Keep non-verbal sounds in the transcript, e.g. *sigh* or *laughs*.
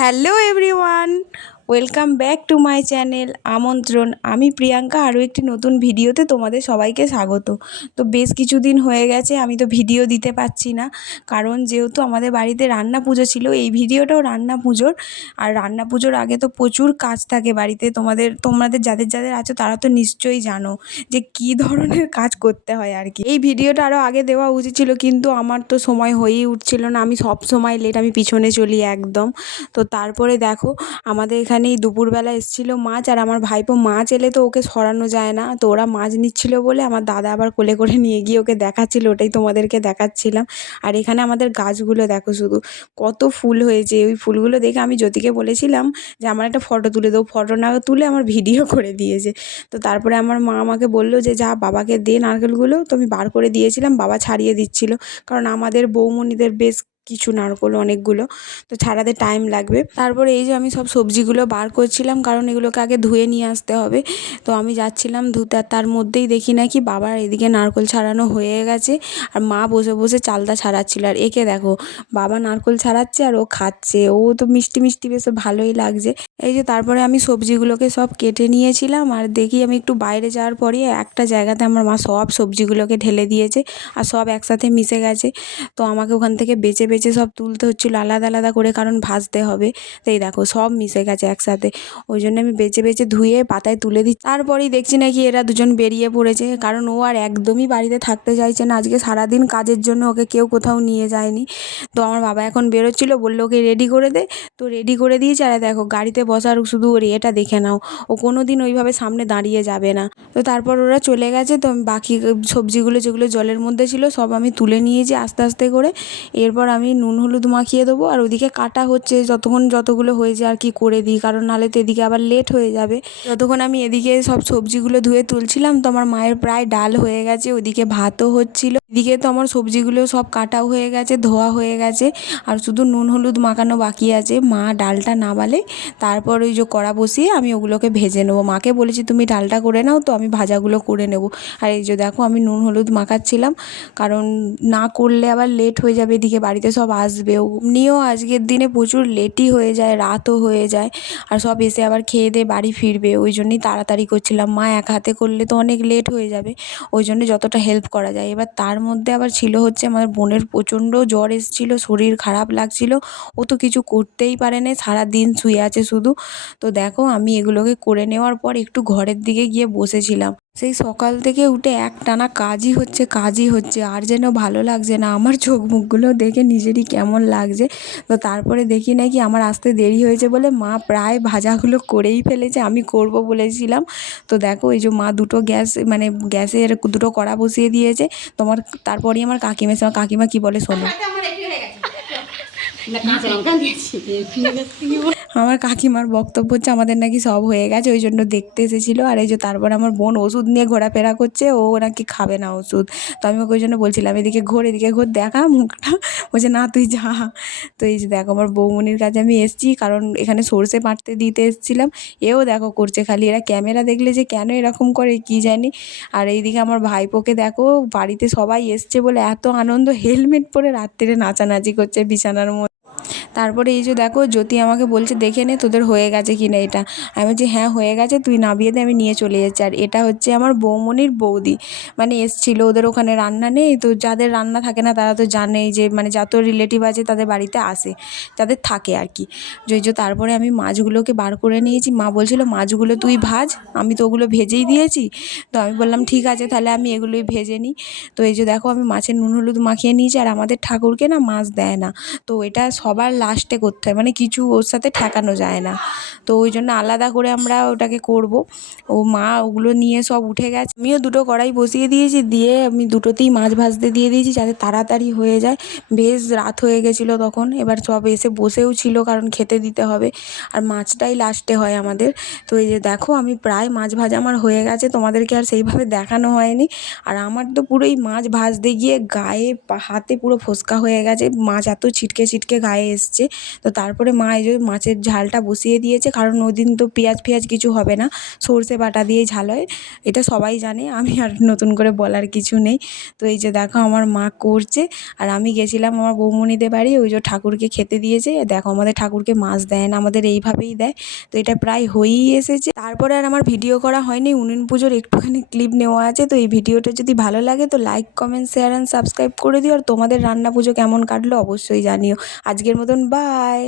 Hello everyone Welcome back to my channel আমন্ত্রণ। আমি প্রিয়াঙ্কা, আরও একটি নতুন ভিডিওতে তোমাদের সবাইকে স্বাগত। তো বেশ কিছুদিন হয়ে গেছে, আমি তো ভিডিও দিতে পারছি না। কারণ যেহেতু আমাদের বাড়িতে রান্না পুজো ছিল, এই ভিডিওটাও রান্না পুজোর। আর রান্না পুজোর আগে তো প্রচুর কাজ থাকে বাড়িতে। তোমাদের তোমাদের যাদের যাদের আছো, তারা তো নিশ্চয়ই জানো যে কী ধরনের কাজ করতে হয় আর কি। এই ভিডিওটা আরও আগে দেওয়া উচিত ছিল, কিন্তু আমার তো সময় হয়েই উঠছিল না। আমি সব সময় লেট আমি পিছনে চলি একদম। তো তারপরে দেখো, আমাদের এখানে এই দুপুরবেলা এসেছিল মাছ আর আমার ভাইপো মাছ এলে তো ওকে সরানো যায় না। তো ওরা মাছ নিচ্ছিল বলে আমার দাদা আবার কোলে করে নিয়ে গিয়ে ওকে দেখাচ্ছিল, ওটাই তোমাদেরকে দেখাচ্ছিলাম। আর এখানে আমাদের গাছগুলো দেখো শুধু, কত ফুল হয়েছে। ওই ফুলগুলো দেখে আমি জ্যোতিকে বলেছিলাম যে আমার একটা ফটো তুলে দেবো ফটো না তুলে আমার ভিডিও *laughs* করে দিয়েছে। তো তারপরে আমার মা আমাকে বলল যে, যা বাবাকে দে নারকেলগুলো। তো আমি বার করে দিয়েছিলাম, বাবা ছাড়িয়ে দিচ্ছিল। কারণ আমাদের বৌমণিদের বেশ কিছু নারকোল অনেকগুলো, তো ছাড়াতে টাইম লাগবে। তারপরে এই যে আমি সব সবজিগুলো বার করছিলাম, কারণ এগুলোকে আগে ধুয়ে নিয়ে আসতে হবে। তো আমি যাচ্ছিলাম ধুতে, আর তার মধ্যেই দেখি না কি বাবার এদিকে নারকোল ছাড়ানো হয়ে গেছে, আর মা বসে বসে চালটা ছাড়াচ্ছিল। আর একে দেখো, বাবা নারকোল ছাড়াচ্ছে আর ও খাচ্ছে। ও তো মিষ্টি মিষ্টি, বেশ ভালোই লাগছে। এই যে তারপরে আমি সবজিগুলোকে সব কেটে নিয়েছিলাম আর দেখি আমি একটু বাইরে যাওয়ার পরে একটা জায়গাতে আমার মা সব সবজিগুলোকে ঢেলে দিয়েছে আর সব একসাথে মিশে গেছে। তো আমাকে ওখান থেকে বেছে বেছে সব তুলতে হচ্ছিল আলাদা আলাদা করে কারণ ভাজতে হবে। তো এই দেখো সব মিশে গেছে একসাথে। ওই জন্য আমি বেছে বেছে ধুয়ে পাতায় তুলে দিচ্ছি। তারপরেই দেখছি নাকি এরা দুজন বেরিয়ে পড়েছে কারণ ও আর একদমই বাড়িতে থাকতে চাইছে না। আজকে সারাদিন কাজের জন্য ওকে কেউ কোথাও নিয়ে যায়নি। তো আমার বাবা এখন বেরোচ্ছিলো, বলল, ওকে রেডি করে দে। তো রেডি করে দিয়েছে। আর দেখো গাড়িতে বসার শুধু ওর এটা দেখে নাও। ও কোনো দিন ওইভাবে সামনে দাঁড়িয়ে যাবে না। তো তারপর ওরা চলে গেছে। তো বাকি সবজিগুলো যেগুলো জলের মধ্যে ছিল, সব আমি তুলে নিয়েছি আস্তে আস্তে করে। এরপর আমি নুন হলুদ মাখিয়ে দেবো। আর ওদিকে কাটা হচ্ছে, যতক্ষণ যতগুলো হয়েছে আর কি করে দিই। কারণ নাহলে তো এদিকে আবার লেট হয়ে যাবে। যতক্ষণ আমি এদিকে সব সবজিগুলো ধুয়ে তুলছিলাম, তো আমার মায়ের প্রায় ডাল হয়ে গেছে। ওদিকে ভাতও হচ্ছিল। এদিকে তো আমার সবজিগুলো সব কাটাও হয়ে গেছে, ধোয়া হয়ে গেছে। আর শুধু নুন হলুদ মাখানো বাকি আছে। মা ডালটা নামালে তারপর ওই যে কড়া বসিয়ে আমি ওগুলোকে ভেজে নেব। মাকে বলেছি, তুমি ডালটা করে নাও তো, আমি ভাজাগুলো করে নেব। আর এই যে দেখো, আমি নুন, হলুদ মাখাচ্ছিলাম। কারণ না করলে আবার লেট হয়ে যাবে, এদিকে বাড়িতে সব আসবে। এমনিও আজকের দিনে প্রচুর লেটই হয়ে যায়, রাতও হয়ে যায়। আর সব এসে আবার খেয়ে দিয়ে বাড়ি ফিরবে। ওই জন্যই তাড়াতাড়ি করছিলাম। মা এক হাতে করলে তো অনেক লেট হয়ে যাবে। ওই জন্য যতটা হেল্প করা যায়। এবার তার মধ্যে আবার ছিল হচ্ছে আমার বোনের প্রচণ্ড জ্বর এসেছিল, শরীর খারাপ লাগছিল। ও তো কিছু করতেই পারে না সারাদিন শুয়ে আছে শুধু। তো দেখো আমি এগুলোকে করে নেওয়ার পর একটু ঘরের দিকে গিয়ে বসেছিলাম। সেই সকাল থেকে উঠে একটানা কাজই হচ্ছে কাজই হচ্ছে। আর যেন ভালো লাগছে না, আমার চোখ মুখগুলো দেখে নিজেরই কেমন লাগছে। তো তারপরে দেখি নাকি আমার আসতে দেরি হয়েছে বলে মা প্রায় ভাজাগুলো করেই ফেলেছে, আমি করব বলেছিলাম। তো দেখো এই যে মা দুটো গ্যাস মানে গ্যাসের দুটো কড়া বসিয়ে দিয়েছে। তোমার, তারপরেই আমার কাকিমা কাকিমা কী বলে শোনো। আমার কাকিমার বক্তব্য হচ্ছে, আমাদের নাকি সব হয়ে গেছে, ওই জন্য দেখতে এসেছিল। আর এই যে তারপর আমার বোন ওষুধ নিয়ে ঘোরাফেরা করছে, ও নাকি খাবে না ওষুধ। তো আমি ওই জন্য বলছিলাম, এদিকে ঘোর এদিকে ঘোর, দেখা মুখটা। বলছে, না, তুই যা। তো এই যে দেখো, আমার বৌমনির কাছে আমি এসেছি, কারণ এখানে সর্ষে বাটতে দিতে এসেছিলাম। এও দেখো করছে, খালি এরা ক্যামেরা দেখলে যে কেন এরকম করে, কি জানি। আর এইদিকে আমার ভাইপোকে দেখো, বাড়িতে সবাই এসছে বলে এত আনন্দ, হেলমেট পরে রাত্রিরে নাচানাচি করছে বিছানার মধ্যে। তারপরে এই যে দেখো, জ্যোতি আমাকে বলছে, দেখে নে তোদের হয়ে গেছে কি না এটা। আমি বলছি হ্যাঁ হয়ে গেছে, তুই নামিয়ে দে, আমি নিয়ে চলে যাচ্ছি। আর এটা হচ্ছে আমার বৌমনির বৌদি। মানে এসছিলো, ওদের ওখানে রান্না নেই, তো যাদের রান্না থাকে না, তারা তো জানেই যে মানে যত রিলেটিভ আছে, তাদের বাড়িতে আসে যাদের থাকে আর কি। যে তারপরে আমি মাছগুলোকে বার করে নিয়েছি। মা বলছিল, মাছগুলো তুই ভাজ, আমি তো ওগুলো ভেজেই দিয়েছি। তো আমি বললাম, ঠিক আছে, তাহলে আমি এগুলোই ভেজে নিই। তো এই যে দেখো, আমি মাছের নুন, হলুদ মাখিয়ে নিয়েছি, আর আমাদের ঠাকুরকে না মাছ দেয় না। তো এটা সবার লাস্টে করতে হয়। মানে কিছু ওর সাথে ঠেকানো যায় না। তো ওই জন্য আলাদা করে আমরা ওটাকে করব। ও মা ওগুলো নিয়ে সব উঠে গেছে। আমিও দুটো কড়াই বসিয়ে দিয়েছি। দিয়ে আমি দুটোতেই মাছ ভাজতে দিয়ে দিয়েছি যাতে তাড়াতাড়ি হয়ে যায়। বেশ রাত হয়ে গেছিল তখন। এবার সব এসে বসেও ছিল কারণ খেতে দিতে হবে। আর মাছটাই লাস্টে হয় আমাদের। তো এই যে দেখো, আমি প্রায় মাছ ভাজা আমার হয়ে গেছে। তোমাদেরকে আর সেইভাবে দেখানো হয়নি। আর আমার তো পুরোই মাছ ভাজতে গিয়ে গায়ে হাতে পুরো ফোসকা হয়ে গেছে। মাছ এত ছিটকে ছিটকে খায় এসছে। তো তারপরে মা এই যে মাছের ঝালটা বসিয়ে দিয়েছে, কারণ ওদিন তো পেঁয়াজ ফেয়াজ কিছু হবে না। সর্ষে বাটা দিয়েই ঝাল হয়, এটা সবাই জানে, আমি আর নতুন করে বলার কিছু নেই। তো এই যে দেখো আমার মা করছে, আর আমি গেছিলাম আমার বৌমণিদের বাড়ি, ওই যে ঠাকুরকে খেতে দিয়েছে। দেখো আমাদের ঠাকুরকে মাছ দেয় না, আমাদের এইভাবেই দেয়। তো এটা প্রায় হয়েই এসেছে। তারপরে আর আমার ভিডিও করা হয়নি, উনুন পুজোর একটুখানি ক্লিপ নেওয়া আছে। তো এই ভিডিওটা যদি ভালো লাগে, তো like comment share and subscribe করে দিও। আর তোমাদের রান্না পুজো কেমন কাটলো অবশ্যই জানিও। আজকের মতন বাই